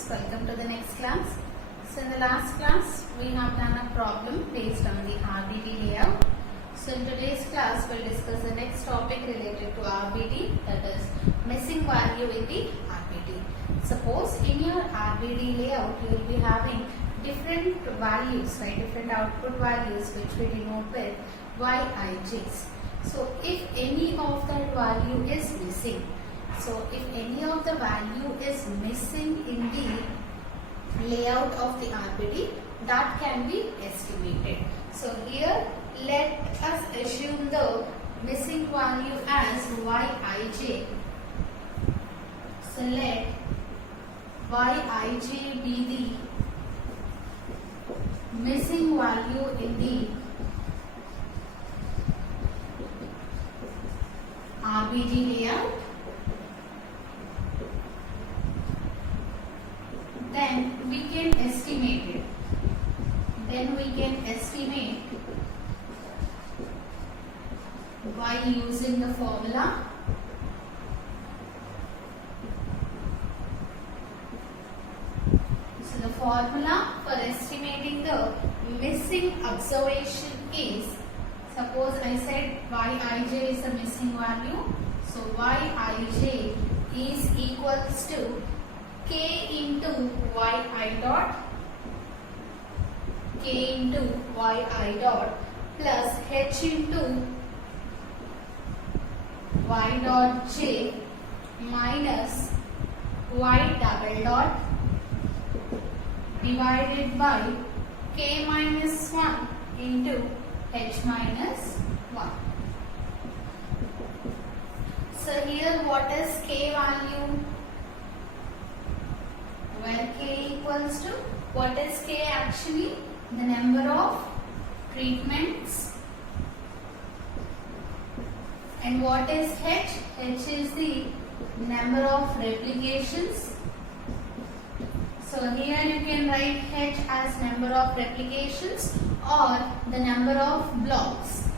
students, welcome to the next class. So in the last class we have done a problem based on the RBD layout. So in today's class we'll discuss the next topic related to RBD, that is missing value in the RBD. Suppose in your RBD layout you will be having different values, right, different output values which we denote with Yij's. So if any of that value is missing, so if any of the value is missing in the layout of the RBD, that can be estimated. So here let us assume the missing value as Yij. So let Yij be the missing value in the RBD layout. Then we can estimate it. By using the formula. So the formula for estimating the missing observation is, suppose I said Yij is the missing value. So Yij is equals to K into Yi dot plus H into Y dot J minus Y double dot divided by K minus 1 into H minus 1. So here what is K value? Where K equals to, what is K actually? The number of treatments. And what is H? H is the number of replications. So here you can write H as number of replications or the number of blocks.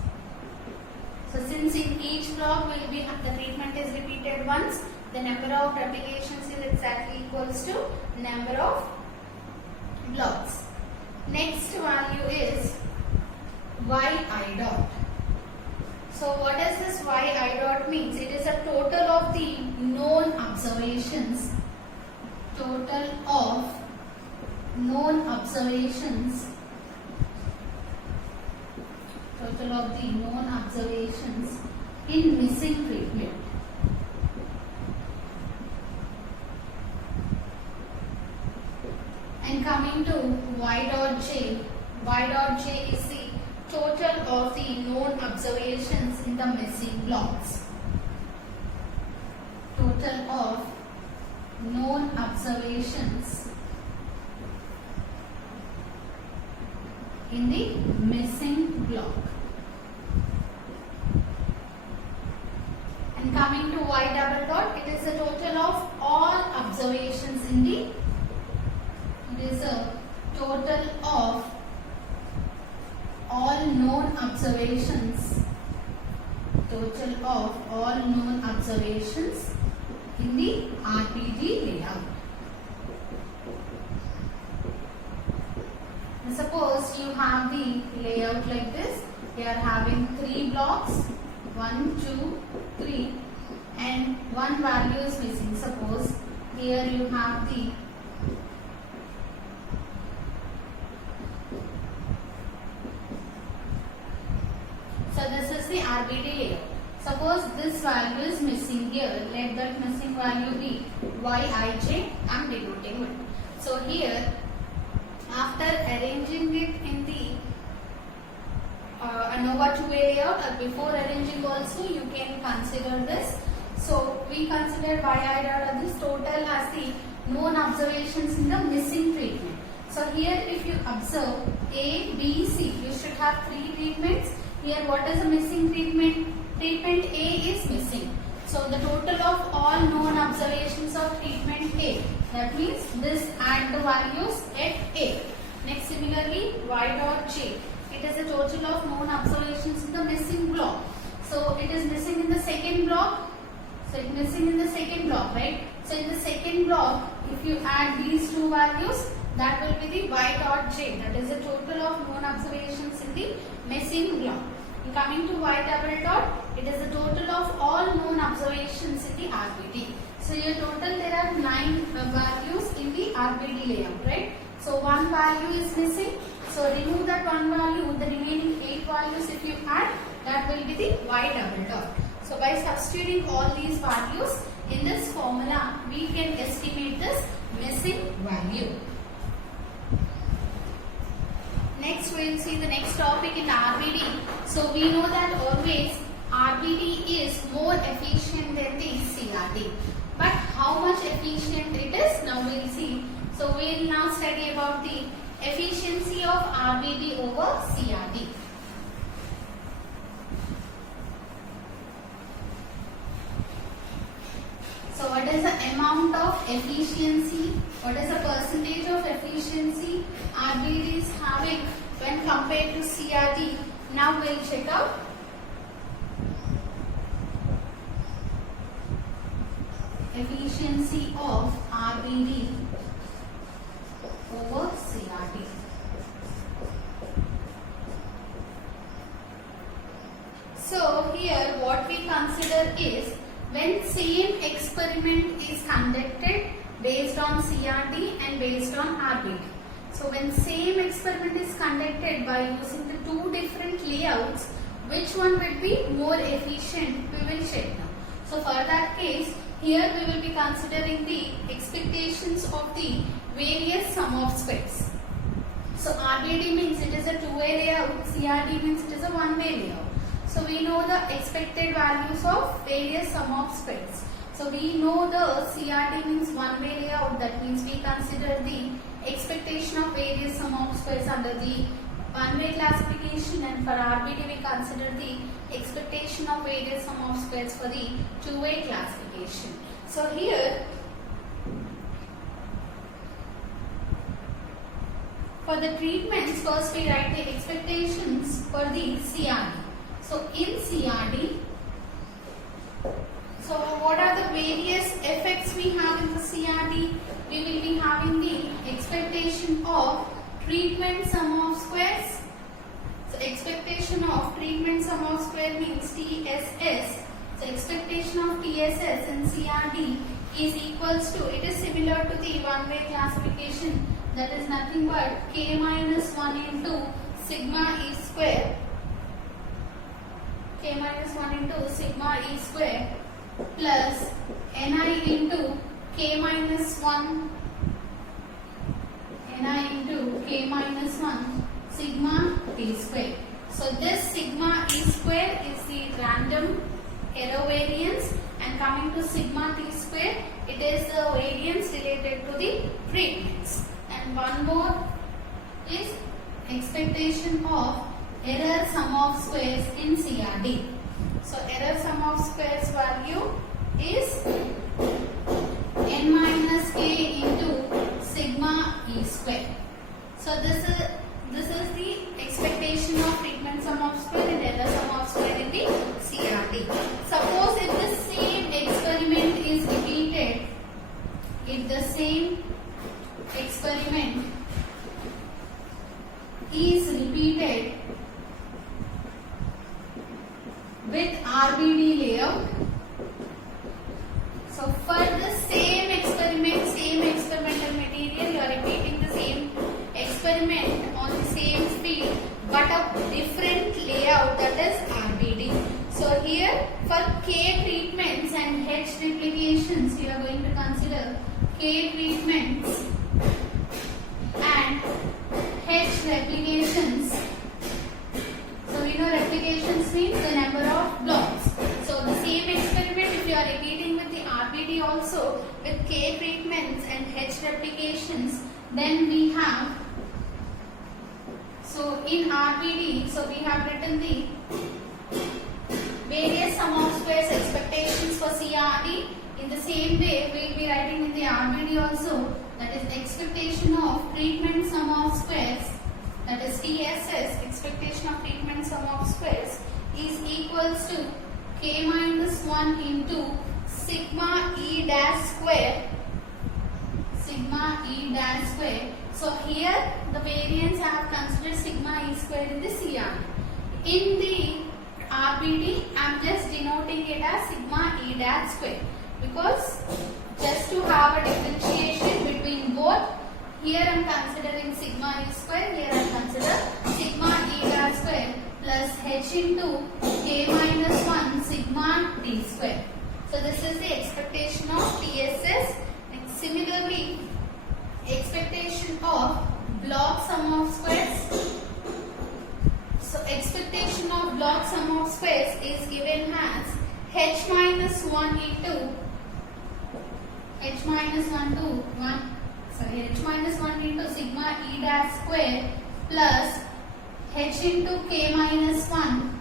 So since in each block will be the treatment is repeated once, the number of replications is exactly equals to the number of blocks. Next value is Yi dot. So what does this Yi dot means? It is a total of the known observations. Total of known observations. Total of the known observations in missing treatment. And coming to Y dot J is the total of the known observations in the missing blocks. Total of known observations in the missing block. And coming to Y double dot, it is the total of all observations in the, it is a total of all known observations, total of all known observations in the RBD layout. And suppose you have the layout like this, you are having 3 blocks, 1, 2, 3, and one value is missing. Suppose here you have the RBD layout. Suppose this value is missing here. Let that missing value be Yij. I am denoting it. So here, after arranging it in the ANOVA 2A layout, or before arranging also, you can consider this. So we consider Yi dot as this total as the known observations in the missing treatment. So here, if you observe A, B, C, you should have 3 treatments. Here what is the missing treatment? Treatment A is missing. So the total of all known observations of treatment A. That means this add the values at A. Next similarly Y dot J. It is the total of known observations in the missing block. So it is missing in the second block. So it is missing in the second block, right? So in the second block if you add these two values, that will be the y dot j, that is the total of known observations in the missing block. And coming to y double dot, it is the total of all known observations in the RBD. So your total there are 9 values in the RBD layout, right? So one value is missing. So remove that one value, the remaining 8 values if you add, that will be the y double dot. So by substituting all these values in this formula, we can estimate this missing value. Next we will see the next topic in RBD. So we know that always RBD is more efficient than the CRD. But how much efficient it is, now we will see. So we will now study about the efficiency of RBD over CRD. So what is the amount of efficiency? What is the percentage of efficiency RBD is having when compared to CRD? Now we will check out. Efficiency of RBD over CRD. So here what we consider is when same experiment is conducted based on CRD and based on RBD. So when same experiment is conducted by using the two different layouts, which one will be more efficient, we will check now. So for that case, here we will be considering the expectations of the various sum of squares. So RBD means it is a two-way layout, CRD means it is a one-way layout. So we know the expected values of various sum of squares. So we know the CRD means one-way layout, that means we consider the expectation of various sum of squares under the one-way classification, and for RBD we consider the expectation of various sum of squares for the two-way classification. So here for the treatments, first we write the expectations for the CRD. So in CRD, so what are the various effects we have in the CRD? We will be having the expectation of treatment sum of squares. So expectation of treatment sum of square means TSS. So expectation of TSS in CRD is equals to, it is similar to the one-way classification, that is nothing but K minus 1 into sigma E square. K minus 1 into sigma E square plus Ni into K minus 1 Ni into K minus 1 sigma T square. So this sigma E square is the random error variance, and coming to sigma T square, it is the variance related to the treatments. And one more is expectation of error sum of squares in CRD. So error sum of squares value is n minus k into sigma E square. So this is the expectation of treatment sum of square and error sum of square in the CRD. Suppose if the same experiment is repeated, if the same experiment is repeated with RBD layout. So for the same experiment, same experimental material, you are repeating the same experiment on the same field but a different layout, that is RBD. So here for K treatments and H replications, you are going to consider K treatments and H replications. So we know replications means the number of blocks. So the same experiment, if you are repeating with the RBD also with K treatments and H replications, then we have, so in RBD, so we have written the various sum of squares expectations for CRD. In the same way, we will be writing in the RBD also, that is expectation of treatment sum of squares, that is TSS, expectation of treatment sum of squares, is equals to K minus 1 into sigma E dash square sigma e dash square. So here the variance I have considered sigma e square in the CRD. In the RBD I am just denoting it as sigma e dash square, because just to have a differentiation between both, here I am considering sigma e square, here I am consider sigma e dash square plus h into k minus 1 sigma d square. So this is the expectation of TSS. And similarly, expectation of block sum of squares. So expectation of block sum of squares is given as h minus 1 into h minus 1 into sigma e dash square plus h into k minus 1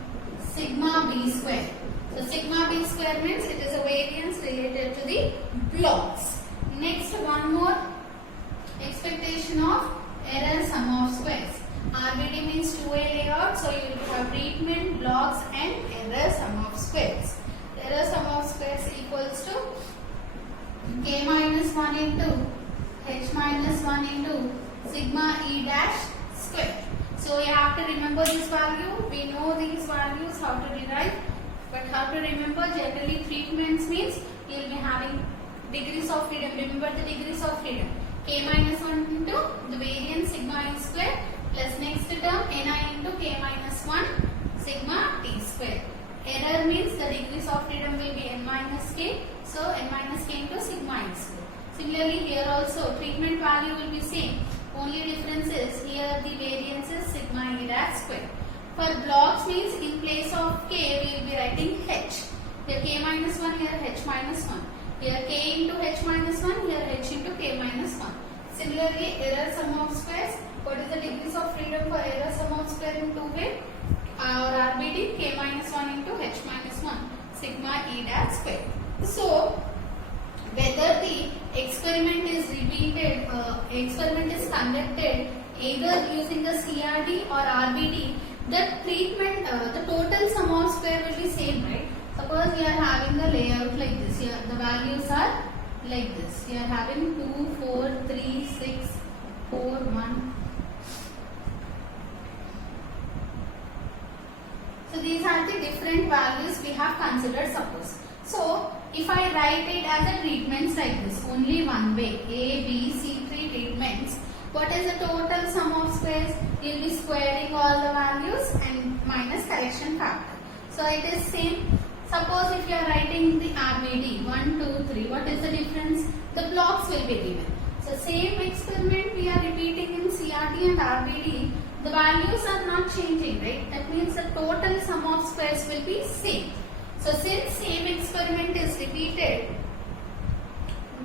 sigma b square. So sigma b square means it is a variance related to the blocks. Next, one more, expectation of error sum of squares. RBD means two-way layout, so you will have treatment, blocks and error sum of squares. Error sum of squares equals to k minus 1 into h minus 1 into sigma e dash square. So you have to remember this value. We know these values, how to derive. But how to remember? Generally treatments means you will be having degrees of freedom. Remember the degrees of freedom. K minus 1 into the variance sigma e square plus next term ni into k minus 1 sigma t square. Error means the degrees of freedom will be n minus k. So n minus k into sigma e square. Similarly here also treatment value will be same. Only difference is here the variance is sigma e dash square. For blocks means in place of k we will be writing h. Here k minus 1, here h minus 1. Here k into h minus 1, here h into k minus 1. Similarly, error sum of squares. What is the degrees of freedom for error sum of square in two-way? Or RBD, k minus 1 into h minus 1 sigma e dash square. So whether the experiment is repeated, experiment is conducted either using the CRD or RBD, the treatment, the total sum of square will be same, right? Suppose we are having the layout like this. Here the values are like this. We are having 2, 4, 3, 6, 4, 1. So these are the different values we have considered, suppose. So if I write it as a treatments like this, only one way, A, B, C, 3 treatments, what is the total sum of squares? You will be squaring all the values and minus correction factor. So it is same. Suppose if you are writing the RBD 1, 2, 3, what is the difference? The blocks will be given. So same experiment we are repeating in CRD and RBD. The values are not changing, right? That means the total sum of squares will be same. So since same experiment is repeated,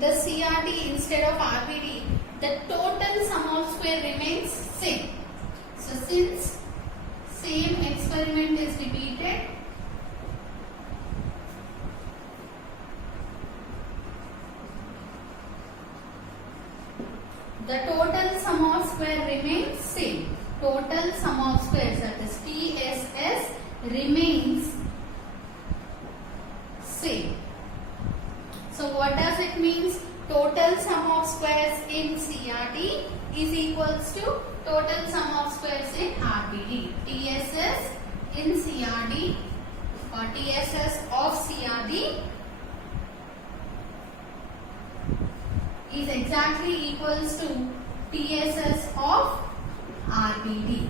the CRD instead of RBD, the total sum of square remains same. So since same experiment is repeated, the total sum of square remains same. Total sum of squares, that is TSS, remains same. So what does it means? Total sum of squares in CRD is equals to total sum of squares in RBD. TSS in CRD or TSS of CRD is exactly equals to TSS of RBD.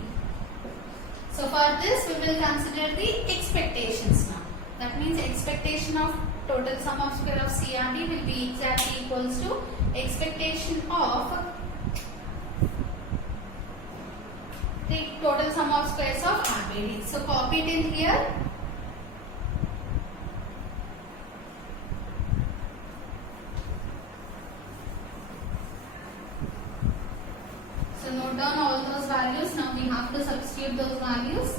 So for this we will consider the expectations now. That means expectation of total sum of square of CRD will be exactly equals to expectation of the total sum of squares of RBD. So copy it in here. So note down all those values. Now we have to substitute those values.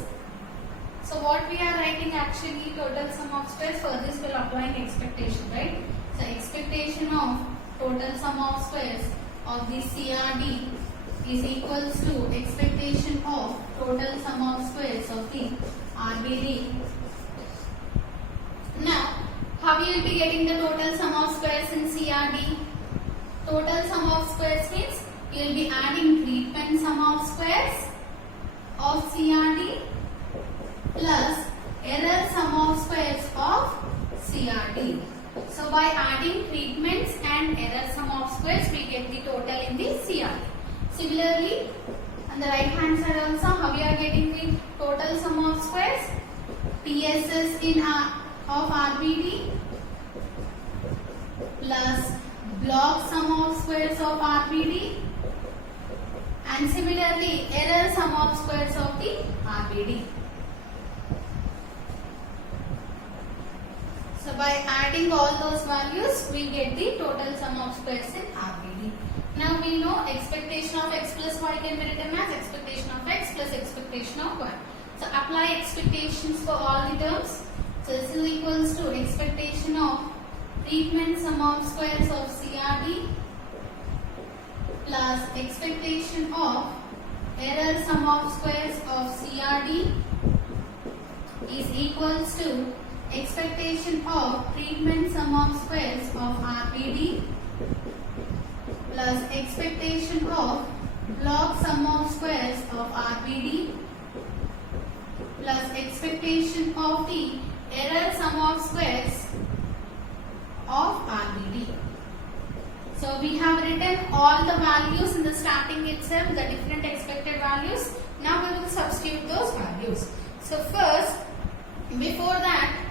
So what we are writing actually total sum of squares, for this will apply expectation, right? So expectation of total sum of squares of the CRD is equals to expectation of total sum of squares of the RBD. Now, how you will be getting the total sum of squares in CRD? Total sum of squares means you will be adding treatment sum of squares of CRD plus error sum of squares of CRD. So by adding treatments and error sum of squares, we get the total in the CRD. Similarly, on the right hand side also, how we are getting the total sum of squares? TSS in of RBD plus block sum of squares of RBD, and similarly error sum of squares of the RBD. So by adding all those values, we get the total sum of squares in RBD. Now we know expectation of x plus y can be written as expectation of x plus expectation of y. So apply expectations for all the terms. So this is equals to expectation of treatment sum of squares of CRD plus expectation of error sum of squares of CRD is equals to expectation of treatment sum of squares of RBD plus expectation of block sum of squares of RBD plus expectation of the error sum of squares of RBD. So we have written all the values in the starting itself, the different expected values. Now we will substitute those values. So first, before that,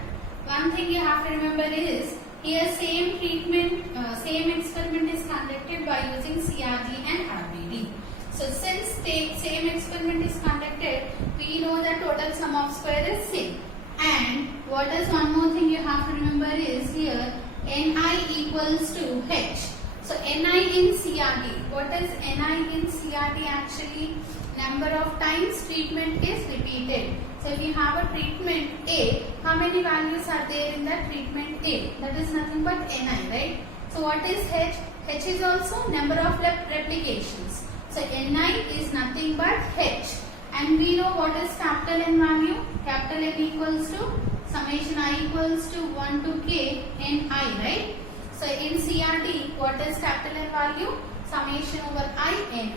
one thing you have to remember is here same treatment, same experiment is conducted by using CRD and RBD. So since same experiment is conducted, we know that total sum of square is same. And what is one more thing you have to remember is here Ni equals to H. So Ni in CRD. What is Ni in CRD actually? Number of times treatment is repeated. So if you have a treatment A, how many values are there in that treatment A? That is nothing but Ni, right? So what is H? H is also number of replications. So Ni is nothing but H. And we know what is capital N value? Capital N equals to summation I equals to 1 to k Ni, right? So in CRD, what is capital N value? Summation over I Ni.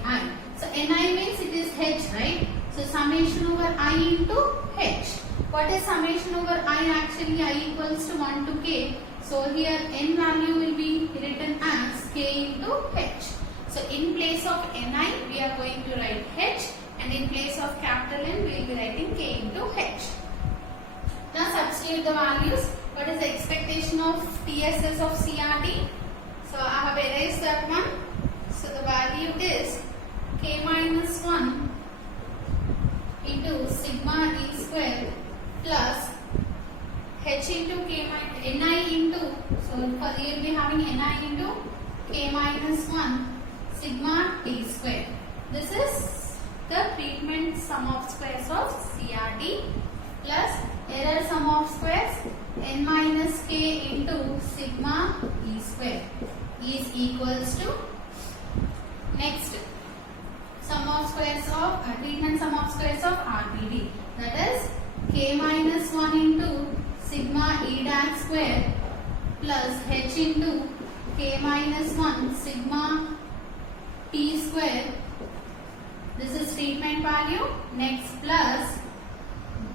So Ni means it is H, right? So summation over I into H. What is summation over I actually? I equals to 1 to k. So here N value will be written as k into H. So in place of Ni, we are going to write H, and in place of capital N, we will be writing k into H. Now substitute the values. What is the expectation of TSS of CRD? So I have erased that one. So the value is k minus 1 into sigma e square plus h into k minus ni into, so for you will be having ni into k minus 1 sigma t square. This is the treatment sum of squares of CRD plus error sum of squares n minus k into sigma e square is equals to next sum of squares of treatment sum of squares of RBD, that is k minus 1 into sigma e dash square plus h into k minus 1 sigma t square. This is treatment value. Next plus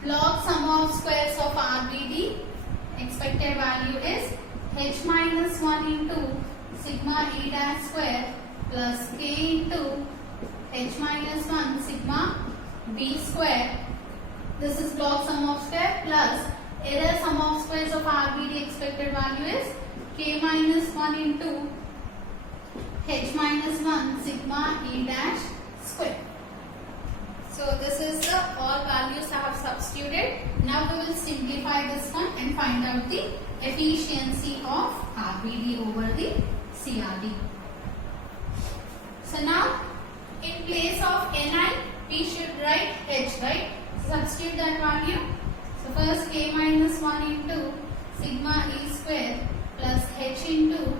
block sum of squares of RBD. Expected value is h minus 1 into sigma e dash square plus k into h minus 1 sigma b square. This is block sum of square plus error sum of squares of RBD. Expected value is k minus 1 into h minus 1 sigma e dash square. So this is the all values I have substituted. Now we will simplify this one and find out the efficiency of RBD over the CRD. So now in place of Ni, we should write H, right? Substitute that value. So first k minus 1 into sigma e square plus h into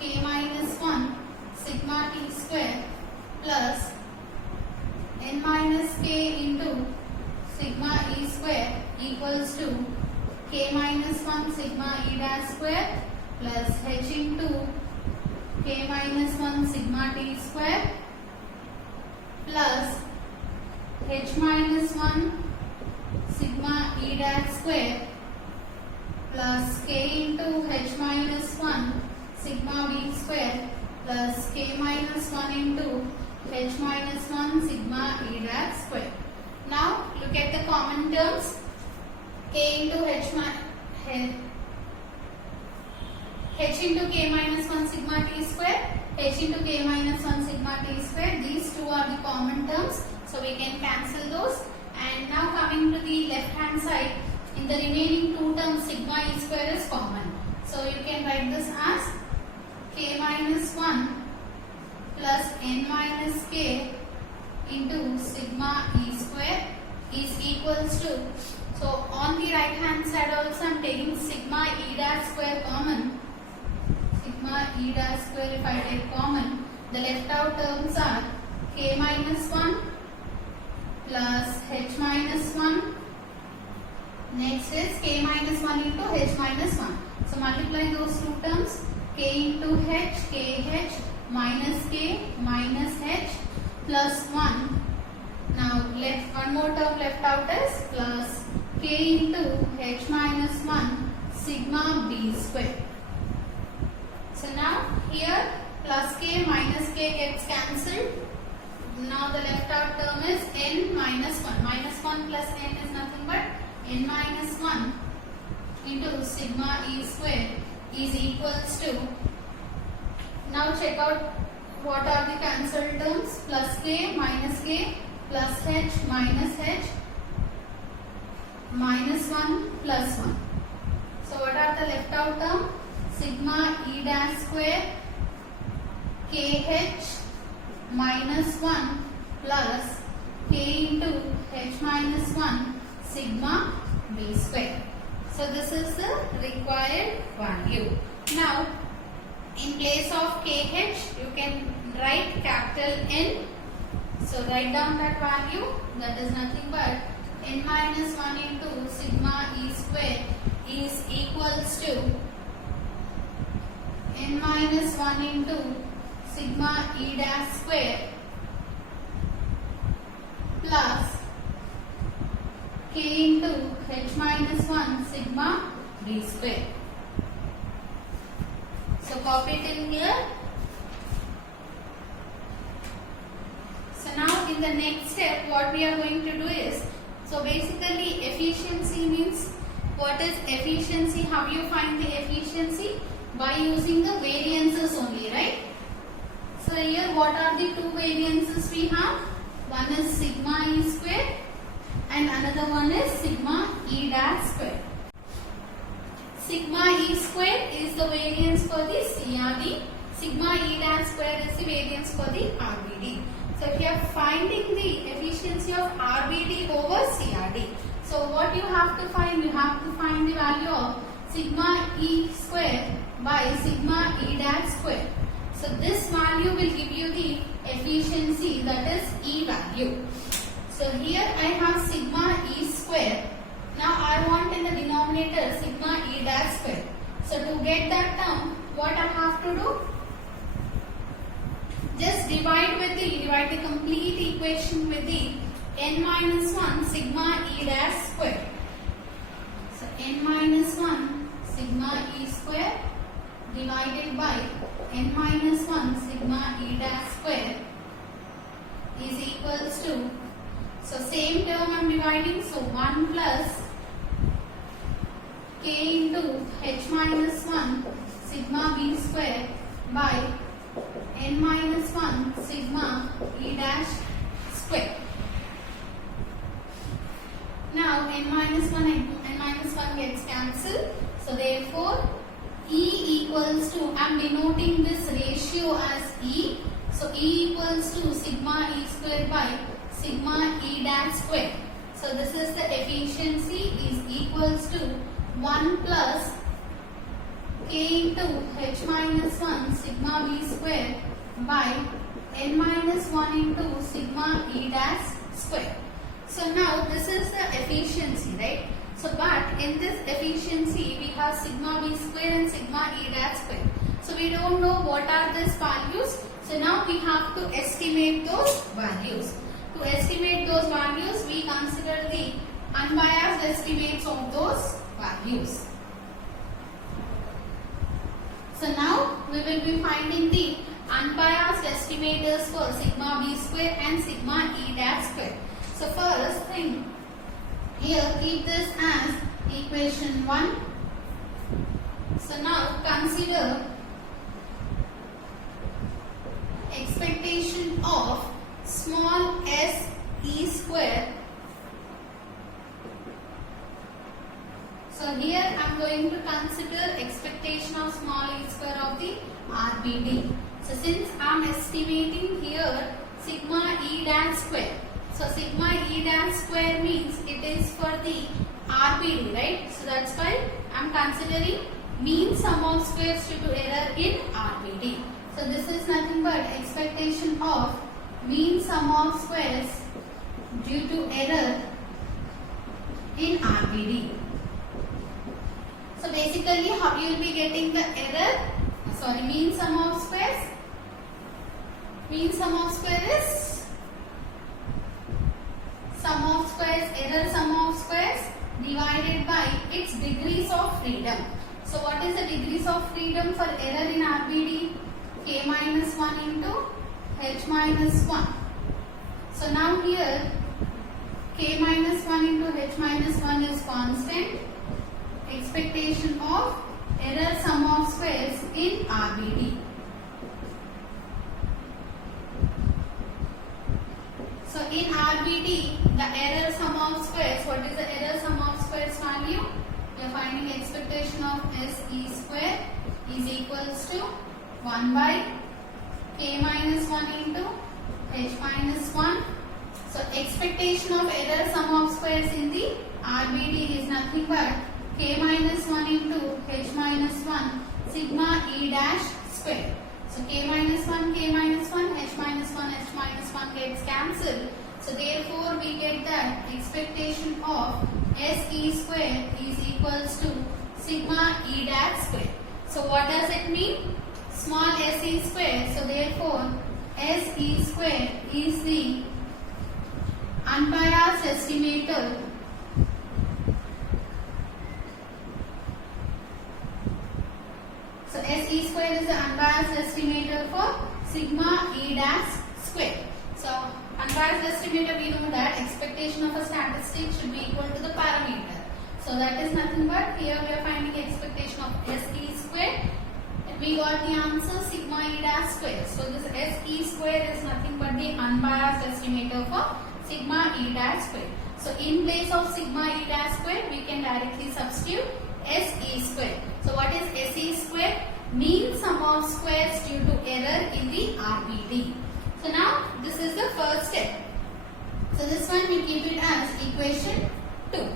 k minus 1 sigma t square plus n minus k into sigma e square equals to k minus 1 sigma e dash square plus h into k k minus 1 sigma t square plus h minus 1 sigma e dash square plus k into h minus 1 sigma v square plus k minus 1 into h minus 1 sigma e dash square. Now look at the common terms. K into h into k minus 1 sigma t square, h into k minus 1 sigma t square. These two are the common terms, so we can cancel those. And now coming to the left hand side, in the remaining two terms sigma e square is common. So you can write this as k minus 1 plus n minus k into sigma e square is equals to, so on the right hand side also I am taking sigma e dash square common. Sigma e dash square if I take common, the left out terms are k minus 1 plus h minus 1. Next is k minus 1 into h minus 1. So multiply those two terms, k into h, kh minus k minus h plus 1. Now left one more term left out is plus k into h minus 1 sigma b square. So now here plus k minus k gets cancelled. Now the left out term is n minus 1. Minus 1 plus n is nothing but n minus 1 into sigma e square is equals to, now check out what are the cancelled terms, plus k plus h minus 1 plus 1. So what are the left out term? Sigma e dash square kh minus 1 plus k into h minus 1 sigma b square. So this is the required value. Now in place of kh you can write capital N. So write down that value, that is nothing but n minus 1 into sigma e square is equals to n minus 1 into sigma e dash square plus k into h minus 1 sigma b square. So copy it in here. So now in the next step what we are going to do is, so basically efficiency means, what is efficiency? How you find the efficiency? By using the variances only, right? So here what are the two variances we have? One is sigma e square and another one is sigma e dash square. Sigma e square is the variance for the CRD. Sigma e dash square is the variance for the RBD. So if you are finding the efficiency of RBD over CRD, so what you have to find? You have to find the value of sigma e square by sigma e dash square. So this value will give you the efficiency, that is E value. So here I have sigma e square. Now I want in the denominator sigma e dash square. So to get that term, what I have to do? Just divide the complete equation with the n minus 1 sigma e dash square. So n minus 1 sigma e square divided by n minus 1 sigma e dash square is equals to, so same term I am dividing, so 1 plus k into h minus 1 sigma b square by n minus 1 sigma e dash square. Now n minus 1 and n minus 1 gets cancelled. So therefore E equals to, I am denoting this ratio as E. So E equals to sigma e square by sigma e dash square. So this is the efficiency is equals to 1 plus k into h minus 1 sigma b square by n minus 1 into sigma e dash square. So now this is the efficiency, right? So but in this efficiency we have sigma b square and sigma e dash square. So we don't know what are these values. So now we have to estimate those values. To estimate those values, we consider the unbiased estimates of those values. So now we will be finding the unbiased estimators for sigma b square and sigma e dash square. So first thing, here keep this as equation 1. So now consider expectation of small s e square. So here I am going to consider expectation of small e square of the RBD. So since I am estimating here sigma e dash square. So sigma e dash square means it is for the RBD, right? So that's why I am considering mean sum of squares due to error in RBD. So this is nothing but expectation of mean sum of squares due to error in RBD. So basically how you will be getting the mean sum of squares? Mean sum of square is sum of squares, error sum of squares divided by its degrees of freedom. So what is the degrees of freedom for error in RBD? K minus 1 into H minus 1. So now here K minus 1 into H minus 1 is constant. Expectation of error sum of squares in RBD. So in RBD, the error sum of squares, what is the error sum of squares value? We are finding expectation of SE square is equals to 1 by K minus 1 into H minus 1. So expectation of error sum of squares in the RBD is nothing but K minus 1 into H minus 1 sigma E dash square. So K minus 1, K minus 1, H minus 1, H minus 1 gets cancelled. So therefore we get that expectation of SE square is equals to sigma E dash square. So what does it mean? Small SE square. So therefore SE square is the unbiased estimator SE square is the unbiased estimator for sigma E dash square. So unbiased estimator, we know that expectation of a statistic should be equal to the parameter. So that is nothing but here we are finding expectation of SE square. And we got the answer sigma E dash square. So this SE square is nothing but the unbiased estimator for sigma E dash square. So in place of sigma E dash square, we can directly substitute SE square. So what is SE square? Mean sum of squares due to error in the RBD. So now this is the first step. So this one we keep it as equation 2.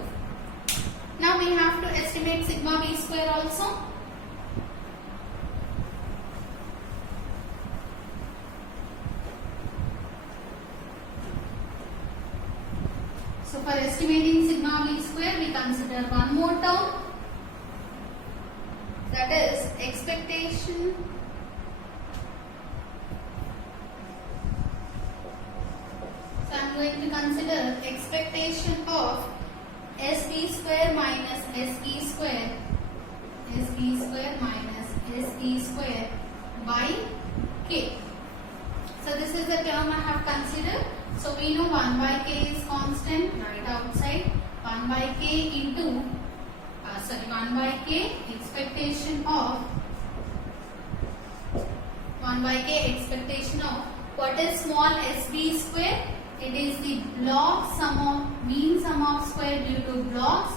Now we have to estimate sigma b square also. So for estimating sigma b square, we consider one more term. That is expectation so I am going to consider expectation of SB square minus SE square minus SE square by K. So this is the term I have considered. So we know 1 by K is constant right outside. 1 by K into 1 by K expectation of 1 by K expectation of what is small SB square? It is the block sum of mean sum of square due to blocks.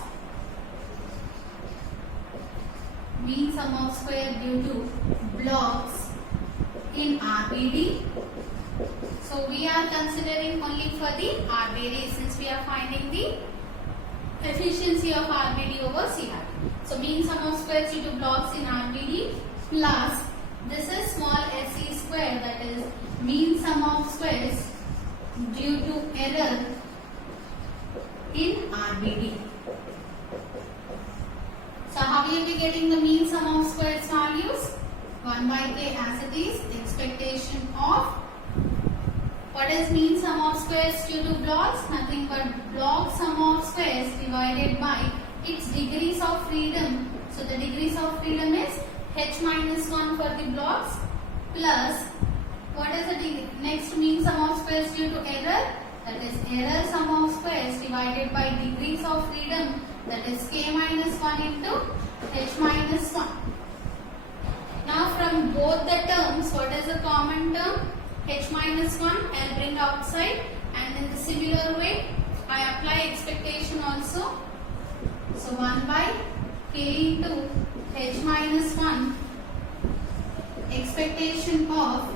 Mean sum of square due to blocks in RBD. So we are considering only for the RBD since we are finding the efficiency of RBD over CRD. So mean sum of squares due to blocks in RBD plus this is small SE square, that is mean sum of squares due to error in RBD. So how will you be getting the mean sum of squares values? 1 by k as it is. Expectation of what is mean sum of squares due to blocks? Nothing but block sum of squares divided by its degrees of freedom. So the degrees of freedom is h minus 1 for the blocks plus what is the next mean sum of squares due to error? That is error sum of squares divided by degrees of freedom, that is k minus 1 into h minus 1. Now from both the terms, what is the common term? H minus 1 I will bring outside, and in the similar way I apply expectation also. So 1 by k into h minus 1, expectation of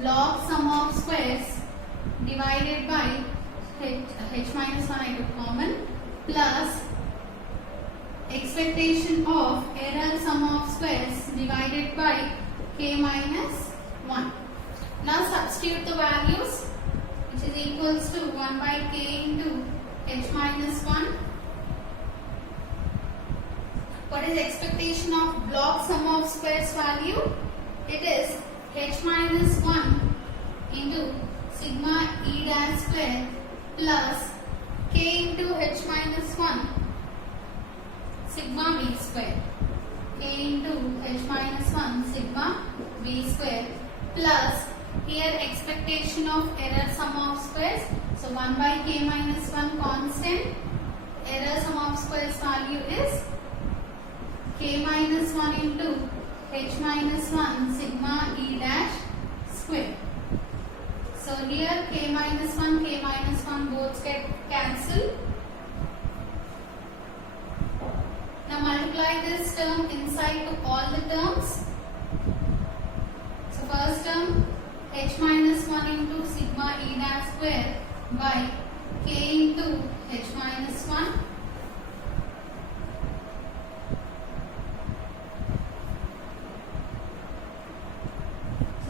block sum of squares divided by h minus 1 I took common plus expectation of error sum of squares divided by k minus 1. Now substitute the values, which is equals to 1 by k into h minus 1. What is expectation of block sum of squares value? It is h minus 1 into sigma e dash square plus k into h minus 1 sigma b square. K into h minus 1 sigma b square plus here expectation of error sum of squares. So 1 by k minus 1 constant, error sum of squares value is k minus 1 into h minus 1 sigma e dash square. So here k minus 1 both get cancelled. Now multiply this term inside to all the terms. So first term h minus 1 into sigma e dash square by k into h minus 1.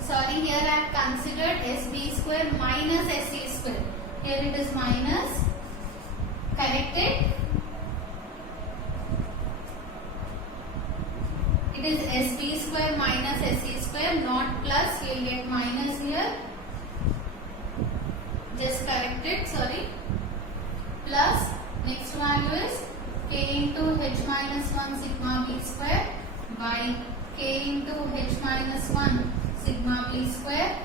Sorry, here I have considered sb square minus se square. Here it is minus. Corrected. It is sb square minus se square, not plus. You will get minus here. Just corrected. Sorry. Plus next value is k into h minus 1 sigma b square by k into h minus 1 sigma b square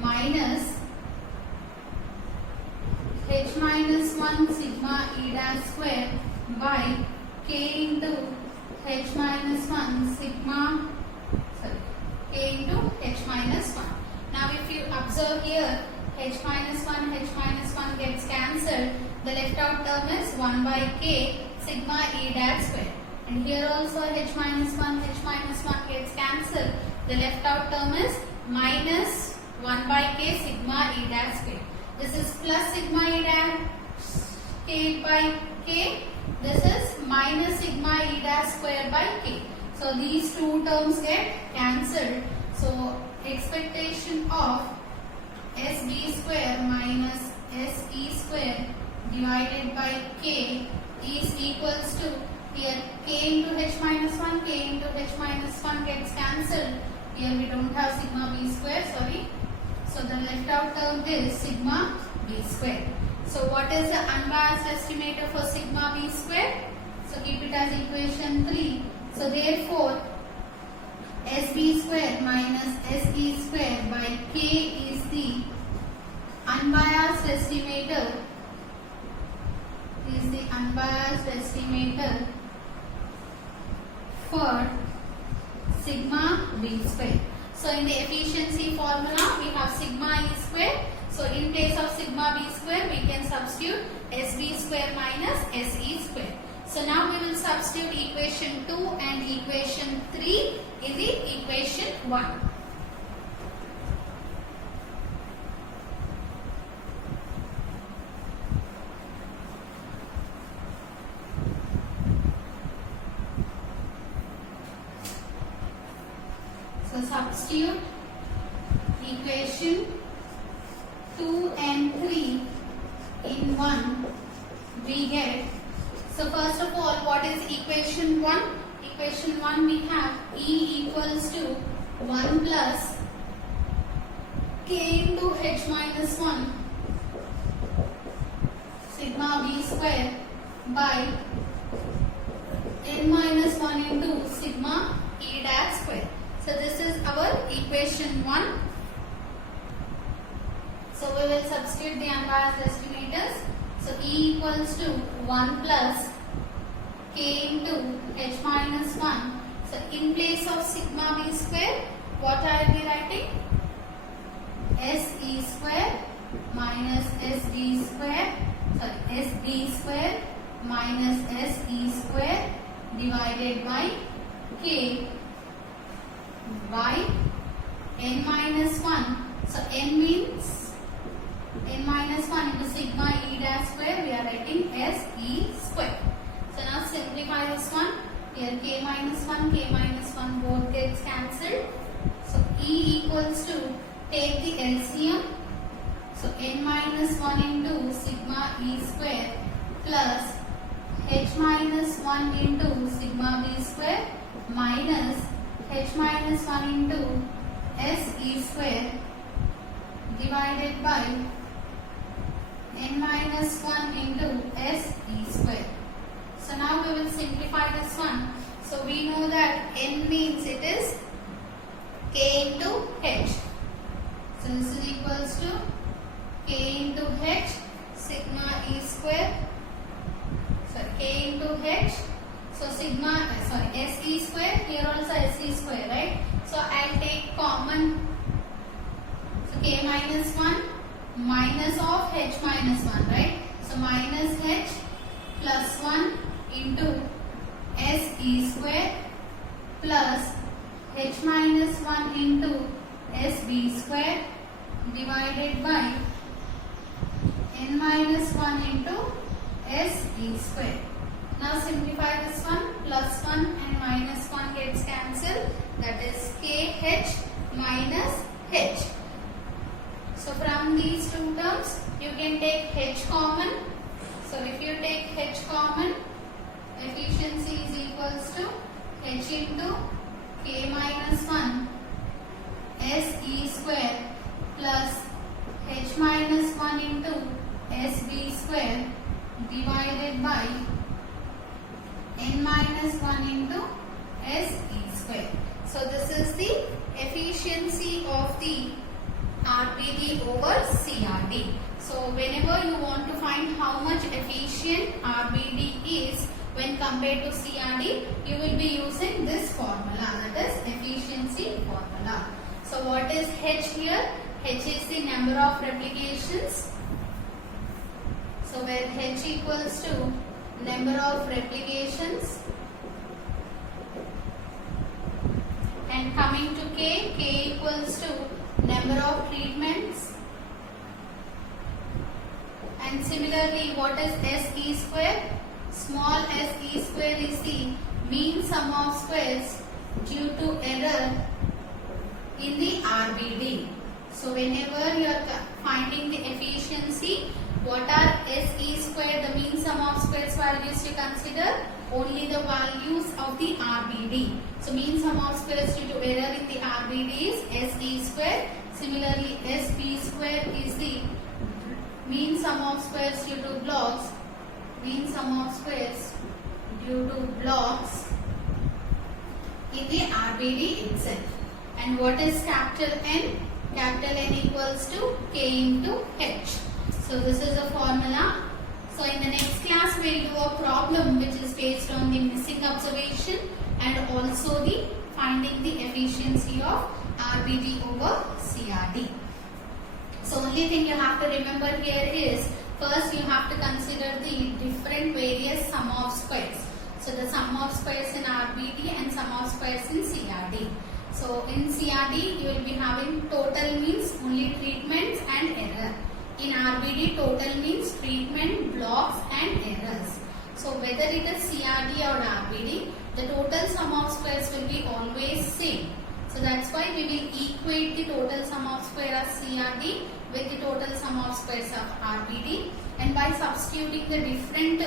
minus h minus 1 sigma e dash square by k into h minus 1 sigma k into h minus 1. Now if you observe here, h minus 1 gets cancelled. The left out term is 1 by k sigma e dash square. And here also h minus 1 gets cancelled. The left out term is minus 1 by k sigma e dash square. This is plus sigma e dash k by k. This is minus sigma e dash square by k. So these two terms get cancelled. So expectation of sb square minus se square divided by k is equals to, here k into h minus 1 gets cancelled. Here we don't have sigma b square, sorry. So the left out term is sigma b square. So what is the unbiased estimator for sigma b square? So keep it as equation 3. So therefore sb square minus se square by k is the unbiased estimator. Is the unbiased estimator for sigma b square. So in the efficiency formula we have sigma e square. So in place of sigma b square we can substitute sb square minus se square. So now we will substitute equation 2 and equation 3 in the equation 1. So substitute equation 2 and 3 in 1 we get. So first of all, what is equation 1? Equation 1 we have E equals to 1 plus k into h minus 1 sigma b square by n minus 1 into sigma e dash square. So this is our equation 1. So we will substitute the unbiased estimators. So E equals to 1 plus k into h minus 1. So in place of sigma b square, what I will be writing? SE square minus SD square, SB square minus SE square divided by k by n minus 1. So n means n minus 1 into sigma e dash square, we are writing SE square. So now simplify this one. Here k minus 1 both gets cancelled. So E equals to, take the LCM. So n minus 1 into sigma e square plus h minus 1 into sigma b square minus h minus 1 into SE square divided by n minus 1 into SE square. So now we will simplify this one. So we know that n means it is k into h. So this is equals to k into h sigma e square. So k into h. So sigma SE square. Here also SE square, right? So I'll take common. So k minus 1 minus of h minus 1, right? So minus h plus 1 into SE square plus h minus 1 into SB square divided by n minus 1 into SE square. Now simplify this one. Plus 1 and minus 1 gets cancelled. That is KH minus H. So from these two terms, you can take H common. So if you take H common, efficiency is equals to H into K minus 1 SE square plus H minus 1 into SB square divided by n minus 1 into SE square. So this is the efficiency of the RBD over CRD. So whenever you want to find how much efficient RBD is when compared to CRD, you will be using this formula, that is efficiency formula. So what is H here? H is the number of replications. So where H equals to number of replications, and coming to K, K equals to number of treatments, and similarly what is SE square? Small SE square is the mean sum of squares due to error in the RBD. So whenever you are finding the efficiency, what are SE square, the mean sum of squares values to consider? Only the values of the RBD. So mean sum of squares due to error in the RBD is SE square. Similarly, SB square is the mean sum of squares due to blocks. Mean sum of squares due to blocks in the RBD itself. And what is capital N? Capital N equals to K into H. So this is a formula. So in the next class we will do a problem which is based on the missing observation and also the finding the efficiency of RBD over CRD. So only thing you have to remember here is, first you have to consider the different various sum of squares. So the sum of squares in RBD and sum of squares in CRD. So in CRD you will be having total means only treatments and error. In RBD total means treatment, blocks and errors. So whether it is CRD or RBD, the total sum of squares will be always same. So that's why we will equate the total sum of square as CRD with the total sum of squares of RBD, and by substituting the different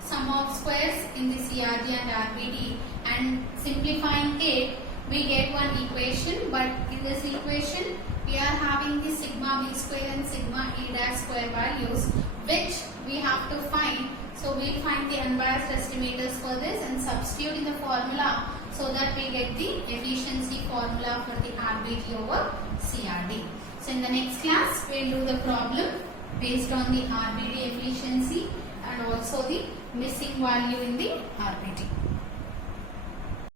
sum of squares in the CRD and RBD and simplifying it, we get one equation, but in this equation we are having the sigma v square and sigma e dash square values, which we have to find. So we'll find the unbiased estimators for this and substitute in the formula so that we get the efficiency formula for the RBT over CRD. So in the next class we'll do the problem based on the RBT efficiency and also the missing value in the RBT.